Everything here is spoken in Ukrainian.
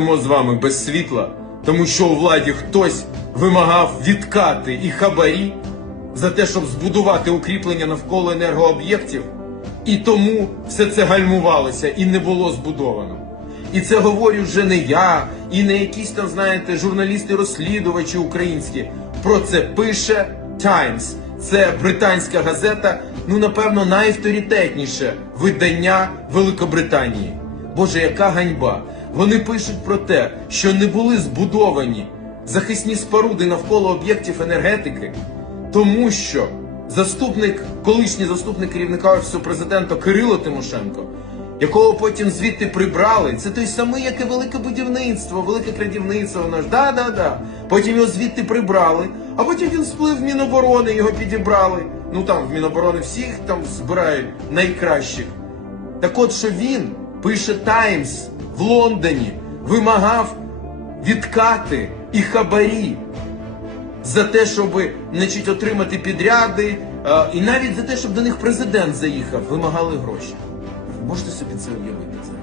З вами без світла, тому що у владі хтось вимагав відкати і хабарі за те, щоб збудувати укріплення навколо енергооб'єктів, і тому все це гальмувалося і не було збудовано. І це говорю вже не я, і не якісь там, знаєте, журналісти-розслідувачі українські. Про це пише Times. Це британська газета, ну напевно, найавторитетніше видання Великобританії. Боже, яка ганьба! Вони пишуть про те, що не були збудовані захисні споруди навколо об'єктів енергетики, тому що заступник, колишній заступник керівника офісу президента Кирило Тимошенко, якого потім звідти прибрали, це той самий, як і велике будівництво, велике крадівництво. Наш да, да, да. Потім його звідти прибрали, а потім він сплив в Міноборони, його підібрали. Ну там в Міноборони всіх там збирають найкращих. Так от, що він пише Таймс в Лондоні, вимагав відкати і хабарі за те, щоб значить, отримати підряди, е, і навіть за те, щоб до них президент заїхав, вимагали гроші. Ви можете собі це уявити взагалі?